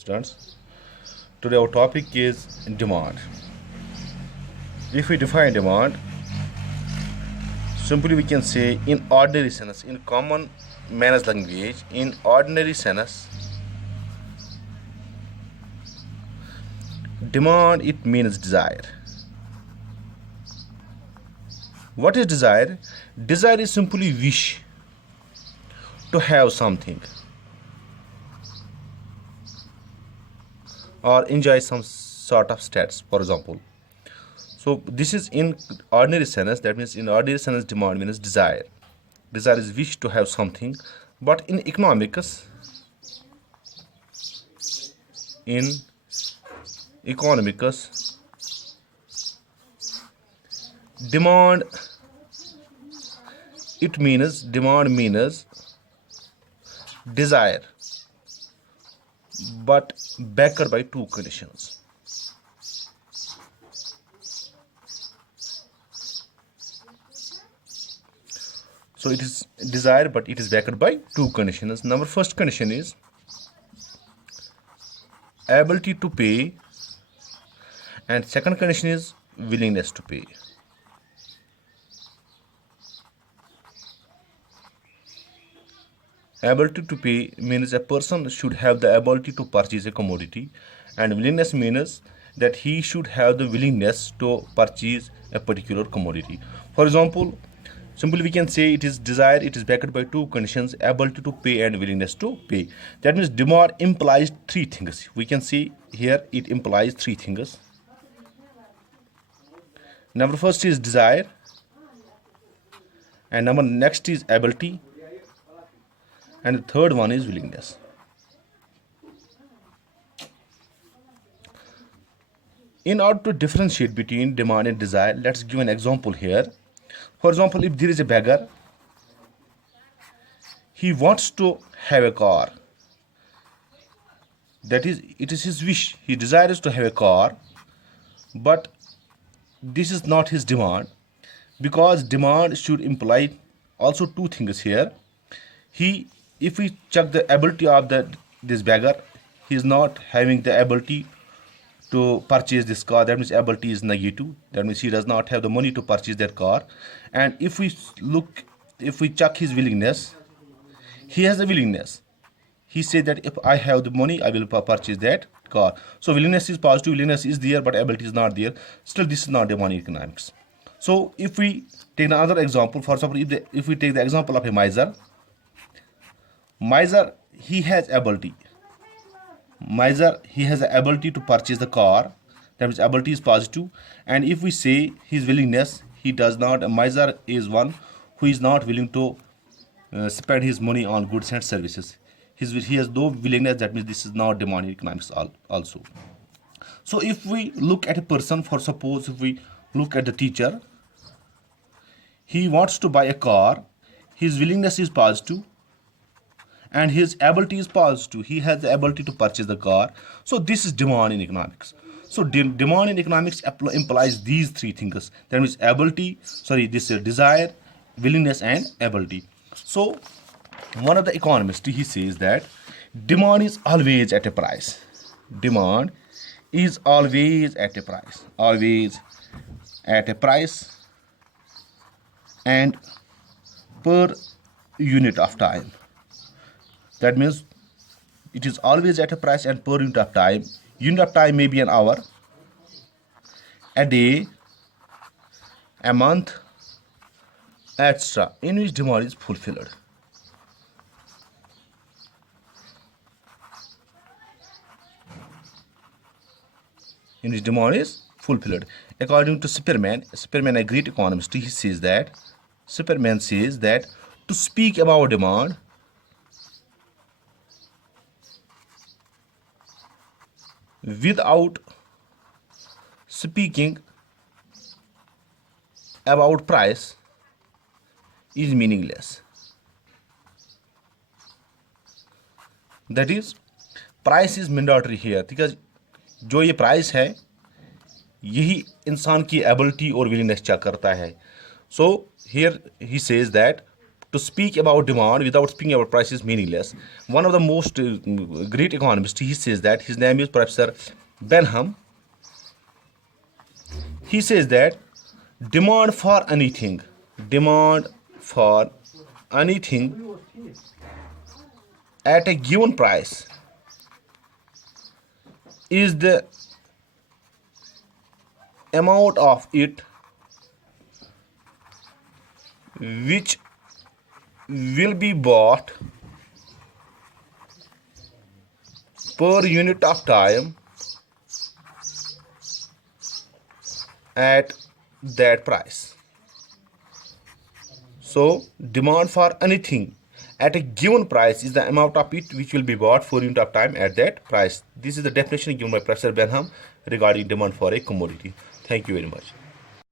students. Today our topic is demand. If we define demand, simply we can say in ordinary sense, in common man's language, in ordinary sense, demand it means desire. What is desire? Desire is simply wish to have something or enjoy some sort of status, for example. So this is in ordinary sense. That means in ordinary sense, demand means desire. Desire is wish to have something. But in economics, demand means desire, but backed by two conditions. So it is desire, but it is backed by two conditions. Number first condition is ability to pay, and second condition is willingness to pay. Ability to pay means a person should have the ability to purchase a commodity, and willingness means that he should have the willingness to purchase a particular commodity. For example, simply we can say it is desire, it is backed by two conditions, ability to pay and willingness to pay. That means demand implies three things. We can see here it implies three things. Number first is desire, and number next is ability, and the third one is willingness. In order to differentiate between demand and desire, let's give an example here. For example, if there is a beggar, he wants to have a car. That is, it is his wish. He desires to have a car, but this is not his demand, because demand should imply also two things here. If we check the ability of this beggar, he is not having the ability to purchase this car. That means ability is negative. That means he does not have the money to purchase that car. And if we check his willingness, he has a willingness. He said that if I have the money, I will purchase that car. So willingness is positive, willingness is there, but ability is not there. Still, this is not demand economics. So if we take another example, for example, if we take the example of a miser, he has ability. He has the ability to purchase the car. That means ability is positive. And if we say his willingness, he does not. A miser is one who is not willing to spend his money on goods and services. He has no willingness. That means this is not demand economics also. So if we look at a person, for suppose if we look at the teacher, he wants to buy a car. His willingness is positive, and his ability is positive. He has the ability to purchase the car. So this is demand in economics. So demand in economics implies these three things. That means this is desire, willingness, and ability. So one of the economists, he says that demand is always at a price. Demand is always at a price. Always at a price and per unit of time. That means it is always at a price and per unit of time. Unit of time may be an hour, a day, a month, etc., in which demand is fulfilled. In which demand is fulfilled. According to Superman, a great economist, he says that to speak about demand, without speaking about price is meaningless. That is, price is mandatory here, because जो ये price है यही इंसान की ability और willingness check करता है. So here he says that To speak about demand without speaking about price is meaningless. One of the most great economists, he says that, his name is Professor Benham. He says that demand for anything at a given price is the amount of it which will be bought per unit of time at that price. So demand for anything at a given price is the amount of it which will be bought for unit of time at that price. This is the definition given by Professor Benham regarding demand for a commodity. Thank you very much.